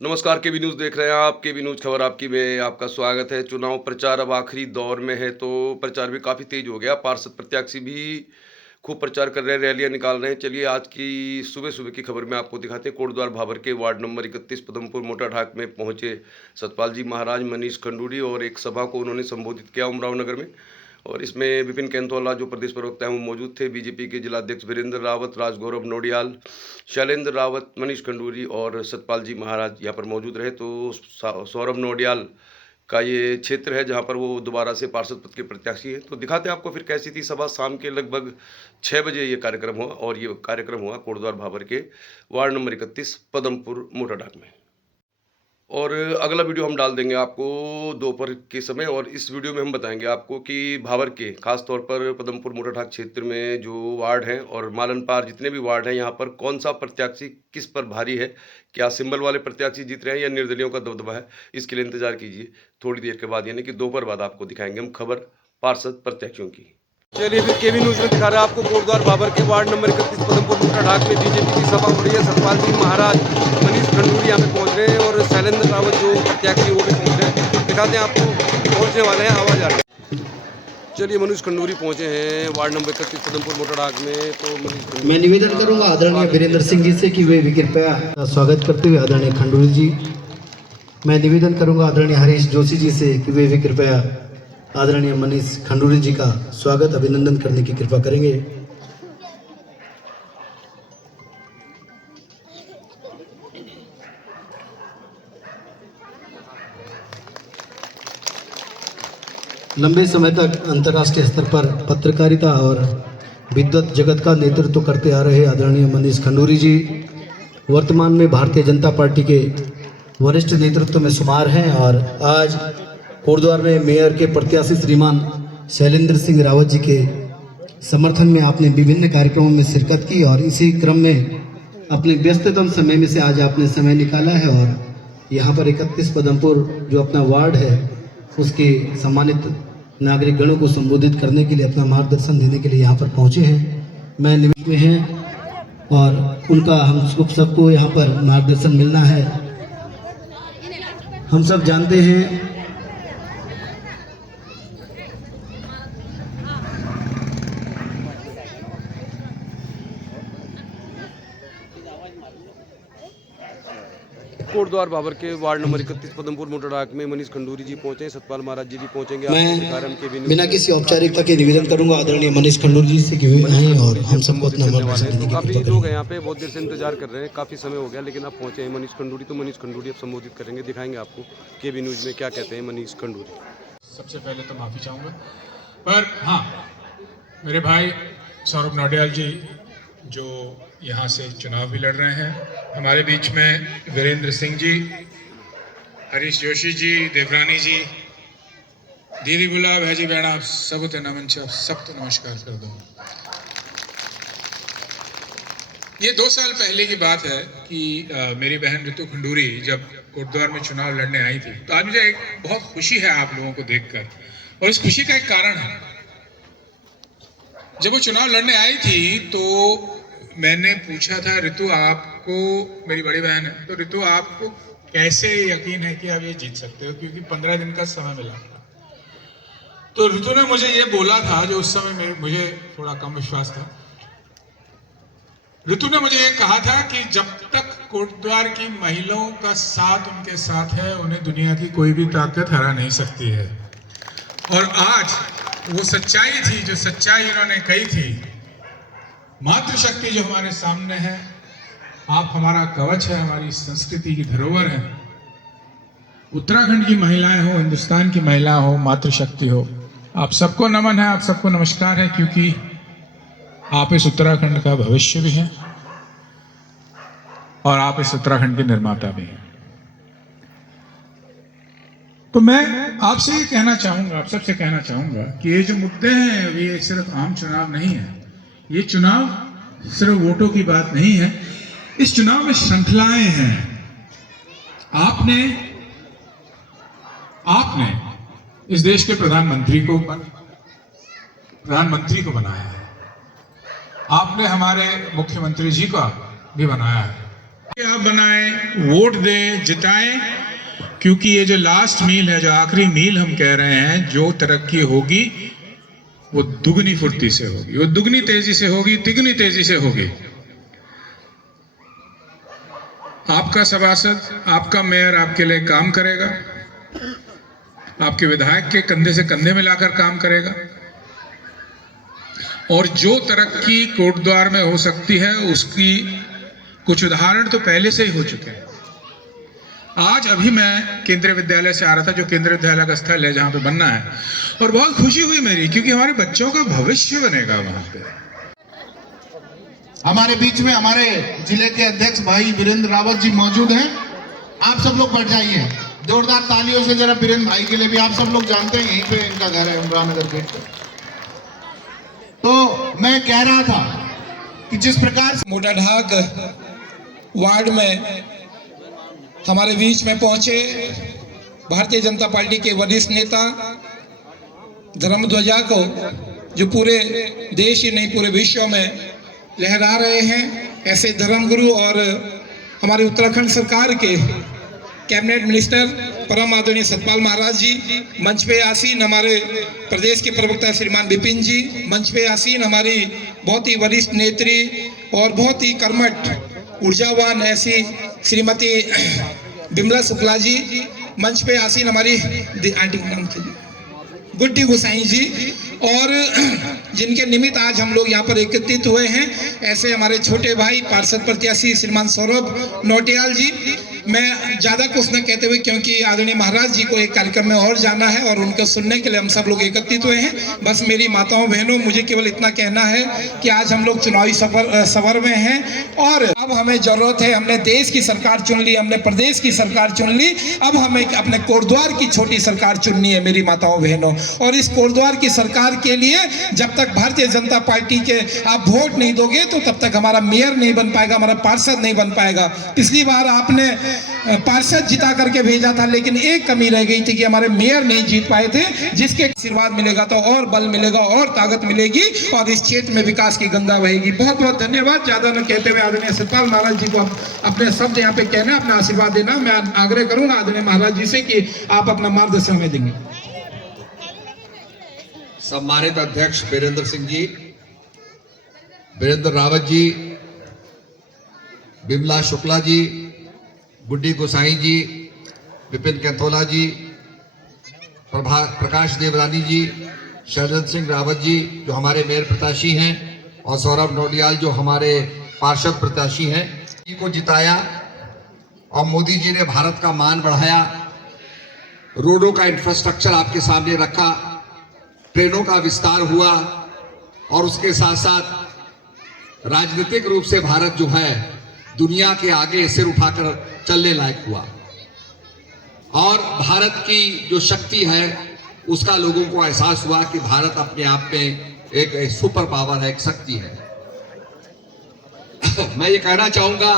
नमस्कार, केबी न्यूज़ देख रहे हैं आप। केबी न्यूज़ खबर आपकी में आपका स्वागत है। चुनाव प्रचार अब आखिरी दौर में है, तो प्रचार भी काफ़ी तेज हो गया। पार्षद प्रत्याशी भी खूब प्रचार कर रहे हैं, रैलियां निकाल रहे हैं। चलिए आज की सुबह-सुबह की खबर में आपको दिखाते हैं। कोटद्वार भाबर के वार्ड नंबर 31 पदमपुर मोटाढाक में पहुंचे सतपाल जी महाराज, मनीष खंडूरी और एक सभा को उन्होंने संबोधित किया उमराव नगर में। और इसमें विपिन कैंथोला जो प्रदेश प्रवक्ता हैं वो मौजूद थे। बीजेपी के जिलाध्यक्ष वीरेंद्र रावत, राजगौरव नोडियाल, शैलेंद्र रावत, मनीष खंडूरी और सतपाल जी महाराज यहाँ पर मौजूद रहे। तो सौरभ नोडियाल का ये क्षेत्र है जहाँ पर वो दोबारा से पार्षद पद के प्रत्याशी हैं। तो दिखाते हैं आपको फिर कैसी थी सभा। शाम के लगभग 6 बजे ये कार्यक्रम हुआ और ये कार्यक्रम हुआ कोटद्वार भाबर के वार्ड नंबर 31 पदमपुर मोटाढाक में। और अगला वीडियो हम डाल देंगे आपको दोपहर के समय। और इस वीडियो में हम बताएंगे आपको कि भाबर के खास तौर पर पदमपुर मोटाढाक क्षेत्र में जो वार्ड हैं और मालन पार जितने भी वार्ड हैं यहाँ पर कौन सा प्रत्याशी किस पर भारी है, क्या सिंबल वाले प्रत्याशी जीत रहे हैं या निर्दलियों का दबदबा है, इसके लिए इंतजार कीजिए। थोड़ी देर के बाद यानी कि दोपहर बाद आपको दिखाएंगे हम खबर पार्षद प्रत्याशियों की। चलिए फिर केबी न्यूज़ में दिखा रहे हैं आपको कोटद्वार भाबर के वार्ड नंबर 31 पदमपुर मोटाढाक में बीजेपी की सभा हो रही है। सतपाल जी महाराज, मनीष खंडूरी यहाँ पे पहुँच रहे हैं और शैलेंद्र रावत जो प्रत्याशी वो भी पहुँच रहे हैं। दिखाते हैं आपको, पहुँचने वाले हैं, आवाज़ आ रही है। चलिए मनीष खंडूरी पहुँचे हैं वार्ड नंबर 31 पदमपुर मोटाढाक में। तो मैं निवेदन करूंगा आदरणीय वीरेंद्र सिंह जी से कि वे भी कृपया स्वागत करते हुए आदरणीय खंडूरी जी। मैं निवेदन करूंगा आदरणीय हरीश जोशी जी से कि वे भी कृपया आदरणीय मनीष खंडूरी जी का स्वागत अभिनंदन करने की कृपा करेंगे। लंबे समय तक अंतर्राष्ट्रीय स्तर पर पत्रकारिता और विद्वत जगत का नेतृत्व करते आ रहे आदरणीय मनीष खंडूरी जी वर्तमान में भारतीय जनता पार्टी के वरिष्ठ नेतृत्व में शुमार हैं और आज कोटद्वार में मेयर के प्रत्याशी श्रीमान शैलेंद्र सिंह रावत जी के समर्थन में आपने विभिन्न कार्यक्रमों में शिरकत की और इसी क्रम में अपने व्यस्ततम समय में से आज आपने समय निकाला है और यहाँ पर 31 पदमपुर जो अपना वार्ड है उसके सम्मानित नागरिक गणों को संबोधित करने के लिए, अपना मार्गदर्शन देने के लिए यहाँ पर पहुँचे हैं। मैं निवेदन में हैं और उनका हम सबको यहाँ पर मार्गदर्शन मिलना है। हम सब जानते हैं कोटद्वार भाबर के वार्ड नंबर 31 पदमपुर मोटाढाक में मनीष खंडूरी जी पहुंचे, सतपाल महाराज जी भी पहुंचेंगे। मैं बिना किसी औपचारिकता के निवेदन करूंगा आदरणीय मनीष खंडूरी जी से कि वे आएं और हम सबको अपना मार्गदर्शन देने की काफी कृपा लोग करें। यहाँ पे बहुत देर से इंतजार कर रहे हैं, काफी समय हो गया लेकिन आप पहुंचे हैं मनीष खंडूरी। तो मनीष खंडूरी अब संबोधित करेंगे, दिखाएंगे आपको केबी न्यूज में क्या कहते हैं मनीष खंडूरी। सबसे पहले तो माफी चाहूंगा, पर हाँ, मेरे भाई सौरभ नोडियाल जी जो यहाँ से चुनाव भी लड़ रहे हैं, हमारे बीच में वीरेंद्र सिंह जी, हरीश जोशी जी, देवरानी जी, दीदी गुलाब है जी, बहन आप सब नमन सबको नमस्कार कर दो। ये 2 साल पहले की बात है कि मेरी बहन ऋतु खंडूरी जब कोटद्वार में चुनाव लड़ने आई थी, तो आज मुझे एक बहुत खुशी है आप लोगों को देखकर, और इस खुशी का एक कारण है। जब वो चुनाव लड़ने आई थी तो मैंने पूछा था, ऋतु आपको, मेरी बड़ी बहन है, तो ऋतु आपको कैसे यकीन है कि आप ये जीत सकते हो, क्योंकि 15 दिन का समय मिला था। तो ऋतु ने मुझे ये बोला था, जो उस समय मुझे थोड़ा कम विश्वास था। ऋतु ने मुझे ये कहा था कि जब तक कोटद्वार की महिलाओं का साथ उनके साथ है, उन्हें दुनिया की कोई भी ताकत हरा नहीं सकती है। और आज वो सच्चाई थी, जो सच्चाई इन्होंने कही थी। मातृशक्ति जो हमारे सामने है, आप हमारा कवच है, हमारी संस्कृति की धरोहर है। उत्तराखंड की महिलाएं हो, हिंदुस्तान की महिला हो, मातृशक्ति हो, आप सबको नमन है, आप सबको नमस्कार है, क्योंकि आप इस उत्तराखंड का भविष्य भी हैं और आप इस उत्तराखंड के निर्माता भी हैं। तो मैं आपसे ये कहना चाहूंगा, आप सबसे कहना चाहूंगा कि ये जो मुद्दे हैं, अभी ये सिर्फ आम चुनाव नहीं है। ये चुनाव सिर्फ वोटों की बात नहीं है, इस चुनाव में श्रृंखलाएं हैं। आपने इस देश के प्रधानमंत्री को बनाया है, आपने हमारे मुख्यमंत्री जी का भी बनाया है। आप बनाएं, वोट दें, जिताएं, क्योंकि ये जो लास्ट मील है, जो आखिरी मील हम कह रहे हैं, जो तरक्की होगी वो दुगनी फुर्ती से होगी, वो दुगनी तेजी से होगी, तिगुनी तेजी से होगी। आपका सभासद, आपका मेयर आपके लिए काम करेगा, आपके विधायक के कंधे से कंधे मिलाकर काम करेगा, और जो तरक्की कोटद्वार में हो सकती है उसकी कुछ उदाहरण तो पहले से ही हो चुके हैं। आज अभी मैं केंद्रीय विद्यालय से आ रहा था, जो केंद्रीय विद्यालय का स्थल है जहां पे बनना है, और बहुत खुशी हुई मेरी, क्योंकि हमारे बच्चों का भविष्य बनेगा वहां पे। हमारे बीच में हमारे जिले के अध्यक्ष भाई वीरेंद्र रावत जी मौजूद हैं। आप सब लोग बढ़ जाइए, जोरदार तालियों से जरा वीरेंद्र भाई के लिए भी। आप सब लोग जानते हैं यहीं पे इनका घर है, उमरानगर गेट पे। तो मैं कह रहा था कि जिस प्रकार से मोटाढाक वार्ड में हमारे बीच में पहुंचे भारतीय जनता पार्टी के वरिष्ठ नेता, धर्मध्वजा को जो पूरे देश ही नहीं पूरे विश्व में लहरा रहे हैं, ऐसे धर्मगुरु और हमारे उत्तराखंड सरकार के कैबिनेट मिनिस्टर परम आदरणीय सतपाल महाराज जी, मंच पे आसीन हमारे प्रदेश के प्रवक्ता श्रीमान विपिन जी, मंच पे आसीन हमारी बहुत ही वरिष्ठ नेत्री और बहुत ही कर्मठ ऊर्जावान ऐसी श्रीमती बिमला शुक्ला जी, मंच पे आसीन हमारी आंटी गुड्डी गोसाई जी, और जिनके निमित्त आज हम लोग यहाँ पर एकत्रित हुए हैं, ऐसे हमारे छोटे भाई पार्षद प्रत्याशी श्रीमान सौरभ नौटियाल जी। मैं ज़्यादा कुछ न कहते हुए, क्योंकि आदरणीय महाराज जी को एक कार्यक्रम में और जाना है और उनको सुनने के लिए हम सब लोग एकत्रित हुए हैं। बस मेरी माताओं बहनों, मुझे केवल इतना कहना है कि आज हम लोग चुनावी सफर में हैं, और अब हमें ज़रूरत है, हमने देश की सरकार चुन ली, हमने प्रदेश की सरकार चुन ली, अब हमें अपने कोटद्वार की छोटी सरकार चुननी है मेरी माताओं बहनों। और इस कोटद्वार की सरकार के लिए जब तक भारतीय जनता पार्टी के आप वोट नहीं दोगे, तो तब तक हमारा मेयर नहीं बन पाएगा, हमारा पार्षद नहीं बन पाएगा। पिछली बार आपने पार्षद जिता करके भेजा था, लेकिन एक कमी रह गई थी कि हमारे मेयर नहीं जीत पाए थे, जिसके आशीर्वाद मिलेगा तो और बल मिलेगा और ताकत मिलेगी और इस क्षेत्र में विकास की गंगा बहेगी। बहुत बहुत धन्यवाद। ज्यादा न कहते हुए आदरणीय सतपाल महाराज जी को अपने शब्द यहाँ पे कहना, अपना आशीर्वाद देना। मैं आग्रह करूंगा आदरणीय महाराज जी से कि आप अपना मार्गदर्शन हमें देंगे। सम्मानित अध्यक्ष वीरेंद्र सिंह जी, वीरेंद्र रावत जी, बिमला शुक्ला जी, गुड्डी गोसाई जी, विपिन कैंथोला जी, प्रकाश देवरानी जी, शरद सिंह रावत जी जो हमारे मेयर प्रत्याशी हैं, और सौरभ नौटियाल जो हमारे पार्षद प्रत्याशी हैं, को जिताया और मोदी जी ने भारत का मान बढ़ाया, रोडों का इंफ्रास्ट्रक्चर आपके सामने रखा, ट्रेनों का विस्तार हुआ, और उसके साथ साथ राजनीतिक रूप से भारत जो है दुनिया के आगे सिर उठाकर चलने लायक हुआ, और भारत की जो शक्ति है उसका लोगों को एहसास हुआ कि भारत अपने आप में एक सुपर पावर है, एक शक्ति है। मैं ये कहना चाहूंगा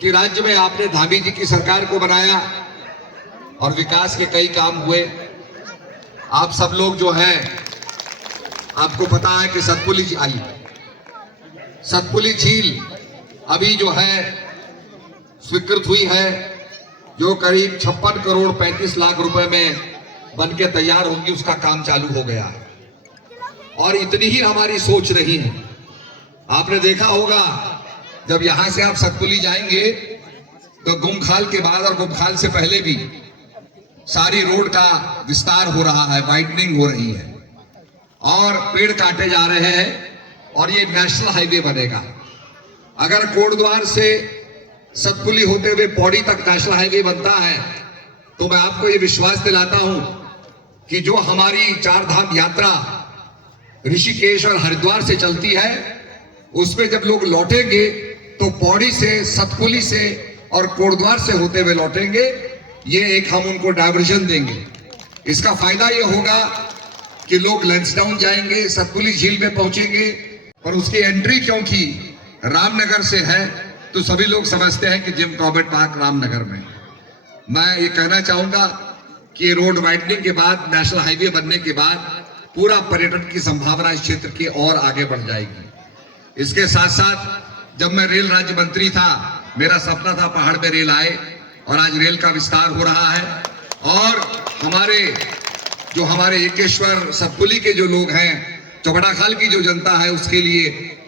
कि राज्य में आपने धामी जी की सरकार को बनाया और विकास के कई काम हुए। आप सब लोग जो है, आपको पता है कि सतपुली आई, सतपुली झील अभी जो है स्वीकृत हुई है, जो करीब 56 करोड़ 35 लाख रुपए में बनके तैयार होगी, उसका काम चालू हो गया। और इतनी ही हमारी सोच रही है। आपने देखा होगा जब यहां से आप सतपुली जाएंगे तो गुमखाल के बाद और गुमखाल से पहले भी सारी रोड का विस्तार हो रहा है, वाइडनिंग हो रही है, और पेड़ काटे जा रहे हैं, और ये नेशनल हाईवे बनेगा। अगर कोटद्वार से सतपुली होते हुए पौड़ी तक नेशनल हाईवे बनता है, तो मैं आपको ये विश्वास दिलाता हूं कि जो हमारी चार धाम यात्रा ऋषिकेश और हरिद्वार से चलती है, उसमें जब लोग लौटेंगे तो पौड़ी से, सतपुली से और कोटद्वार से होते हुए लौटेंगे। ये एक हम उनको डायवर्जन देंगे। इसका फायदा ये होगा कि लोग लंसडाउन जाएंगे, सतपुली झील में पहुंचेंगे, और उसकी एंट्री क्योंकि रामनगर से है तो सभी लोग समझते हैं कि जिम कॉर्बेट पार्क रामनगर में। मैं ये कहना चाहूंगा कि रोड वाइडनिंग के बाद, नेशनल हाईवे बनने के बाद पूरा पर्यटन की संभावना इस क्षेत्र की और आगे बढ़ जाएगी। इसके साथ साथ जब मैं रेल राज्य मंत्री था मेरा सपना था पहाड़ पे रेल आए और आज रेल का विस्तार हो रहा है। और हमारे एकेश्वर सतपुली के जो लोग हैं, चौबड़ाखाल की जो जनता है, उसके लिए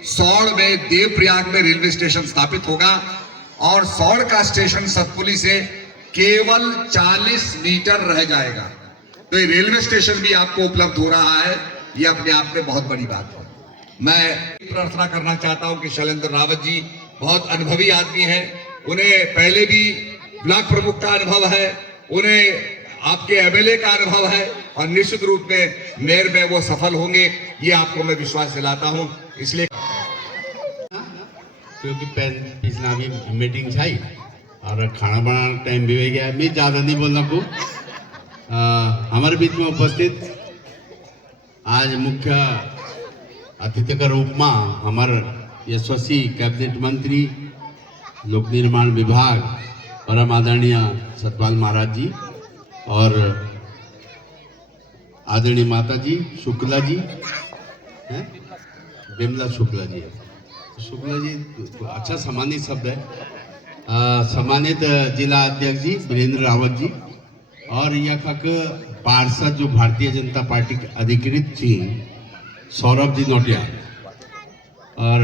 सौड़ में देवप्रयाग में रेलवे स्टेशन स्थापित होगा और सौड़ का स्टेशन सतपुली से केवल 40 मीटर रह जाएगा। तो ये रेलवे स्टेशन भी आपको उपलब्ध हो रहा है, ये अपने आप में बहुत बड़ी बात है। मैं प्रार्थना करना चाहता हूं कि शैलेंद्र रावत जी बहुत अनुभवी आदमी हैं, उन्हें पहले भी ब्लॉक प्रमुख का अनुभव है, उन्हें आपके एमएलए का अनुभव है और निश्चित रूप में मेयर में वो सफल होंगे, ये आपको मैं विश्वास दिलाता हूं। इसलिए क्योंकि पिछला भी मीटिंग छाई और खाना बनाना टाइम भी हो गया, मैं ज़्यादा नहीं बोलना को। हमारे बीच में उपस्थित आज मुख्य अतिथि के रूप में हमारे यशस्वी कैबिनेट मंत्री लोक निर्माण विभाग परम आदरणीय सतपाल महाराज जी और आदरणीय माता जी शुक्ला जी हैं, बिमला शुक्ला जी अच्छा सम्मानित शब्द है। सम्मानित जिला अध्यक्ष जी वीरेंद्र रावत जी और यहाँ के पार्षद जो भारतीय जनता पार्टी के अधिकृत थी सौरभ जी नोटियाल और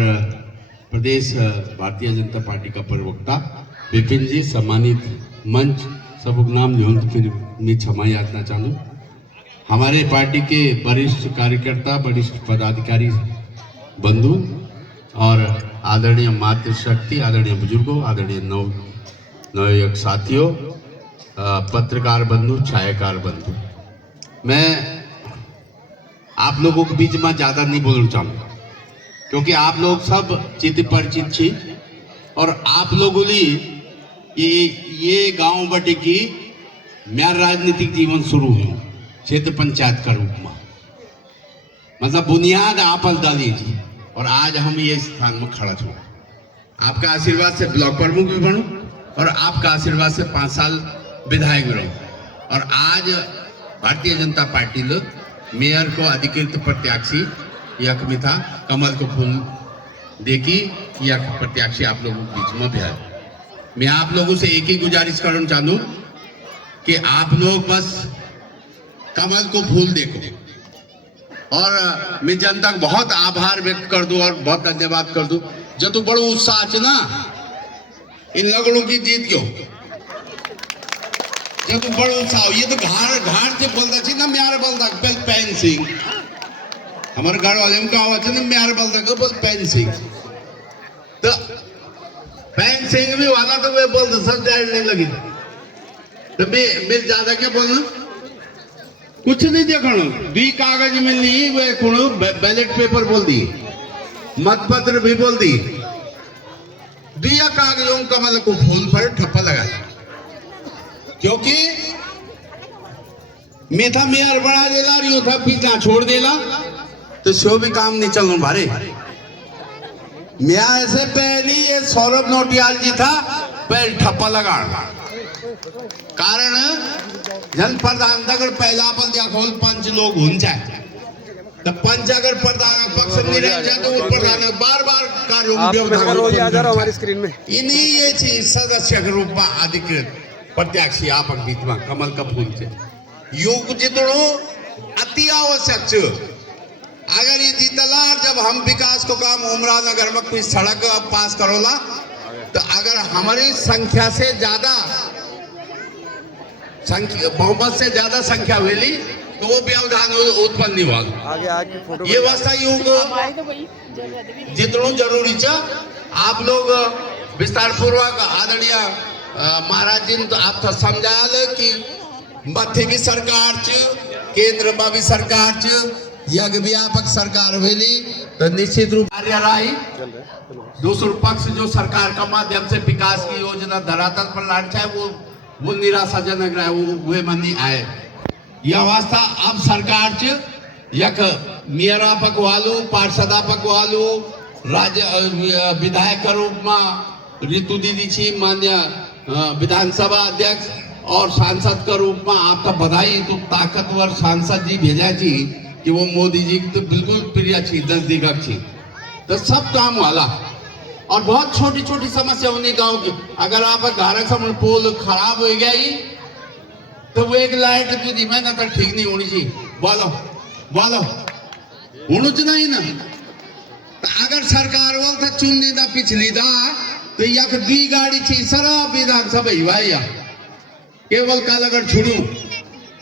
प्रदेश भारतीय जनता पार्टी का प्रवक्ता विपिन जी, सम्मानित मंच सबक नाम लियोन फिर मैं क्षमा याचना चाहूँ। हमारे पार्टी के वरिष्ठ कार्यकर्ता, वरिष्ठ पदाधिकारी बंधु और आदरणीय मातृशक्ति, आदरणीय बुजुर्गों, आदरणीय नवयुवक साथियों, पत्रकार बंधु, छायाकार बंधु, मैं आप लोगों के बीच में ज़्यादा नहीं बोलना चाहूँगा क्योंकि आप लोग सब चित परिचित छी और आप लोगों ये गांव बटे की मेरा राजनीतिक जीवन शुरू हुआ क्षेत्र पंचायत का रूप में, मतलब बुनियाद आप डाली थी और आज हम ये स्थान में खड़ा छो। आपका आशीर्वाद से ब्लॉक प्रमुख भी बनूं और आपका आशीर्वाद से 5 साल विधायक भी रहूं और आज भारतीय जनता पार्टी लोग मेयर को अधिकृत प्रत्याशी यक में था कमल को फूल देखी यक प्रत्याशी आप लोगों के बीच में भी है। मैं आप लोगों से एक ही गुजारिश करना चाहूँ कि आप लोग बस कमल को फूल देखो और मैं जनता को बहुत आभार व्यक्त कर दूं और बहुत धन्यवाद कर दूं जो तो बड़ो उत्साह है ना इन लगड़ों की जीत क्यों जब तो बड़ो उत्साह ये तो घाट से बोलता थी ना म्यारे बोलता पहले पैन सिंह हमारे घर वाले में कहा था ना म्यारे बोलता बोल पैन सिंह तो पैन सिंह भी वाला तो वे बोलते सब डैड नहीं लगी तो मैं ज्यादा क्या बोलना कुछ नहीं देखो दी कागज में ली वे कुणु बैलेट पेपर बोल दी मतपत्र भी बोल दी दिया कागजों का मतलब को फूल पर ठप्पा लगा क्योंकि मेथा मेयर बढ़ा देला रियो था पीछा छोड़ देला तो शो भी काम नहीं चलना भारे मैं ऐसे पहले ये सौरभ नोटियाल जी था पहले ठप्पा लगा कारण जन प्रधान अगर पहला पल दिया खोल 5 लोग होन जाए तो 5 अगर प्रधान पक्ष में रह जाए तो वो प्रधान बार-बार कार्यों हमारी स्क्रीन में इन्हीं ये चीज सदस्य के रूप में अधिकृत प्रत्याशी आप बीच में कमल का फूल से योग जितनो अति आवश्यक अगर ये जीतला जब हम विकास को काम उमरा नगर में कोई सड़क पास करोला तो अगर हमारी संख्या से ज्यादा बहुमत से ज्यादा संख्या हुई तो वो व्यवधान उत्पन्न नहीं हुआ ये व्यवस्था योग जितनो जरूरी च आप लोग विस्तार पूर्वक आदरणीय महाराज जी तो आप तो समझाया कि मध्य भी सरकार केंद्र में भी सरकार यज्ञ व्यापक सरकार हुई तो निश्चित रूप रही दूसरा पक्ष जो सरकार का माध्यम से विकास की योजना धरातल पर लाना चाहे वो निराशाजनक रहे वो मन नहीं आए यह अवस्था अब सरकार यक मेयरा पकवालू पार्षदा पकवालू राज्य विधायक के रूप में ऋतु दीदी छी मान्य विधानसभा अध्यक्ष और सांसद के रूप में आपका बधाई तो ताकतवर सांसद जी भेजा छी कि वो मोदी जी तो बिल्कुल प्रिय छी 10 दिग्गज छी तो सब काम वाला और बहुत छोटी छोटी समस्या होने गाँव की। अगर आप घर का पोल खराब हो गया ही तो वो एक लाइट जो दी मैं ना तो ठीक नहीं होनी चाहिए। बोलो बोलो होना चाहिए ना। तो अगर सरकार वाल था चुनने दा पिछली दा तो यक दी गाड़ी चाहिए सारा विधानसभा ही भाई या केवल कल अगर छुड़ू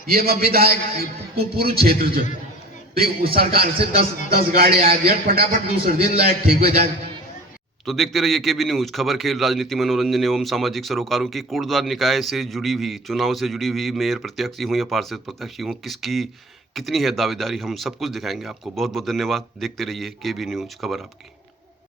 ये मैं विधायक को पूरे क्षेत्र जो तो सरकार से 10 गाड़ी आ गया फटाफट दूसरे दिन लाइट ठीक हो जाए। तो देखते रहिए केबी न्यूज, खबर, खेल, राजनीति, मनोरंजन एवं सामाजिक सरोकारों की कोटद्वार निकाय से जुड़ी हुई, चुनाव से जुड़ी हुई, मेयर प्रत्याशी हूँ या पार्षद प्रत्याशी हूँ, किसकी कितनी है दावेदारी, हम सब कुछ दिखाएंगे आपको। बहुत बहुत धन्यवाद। देखते रहिए केबी न्यूज, खबर आपकी।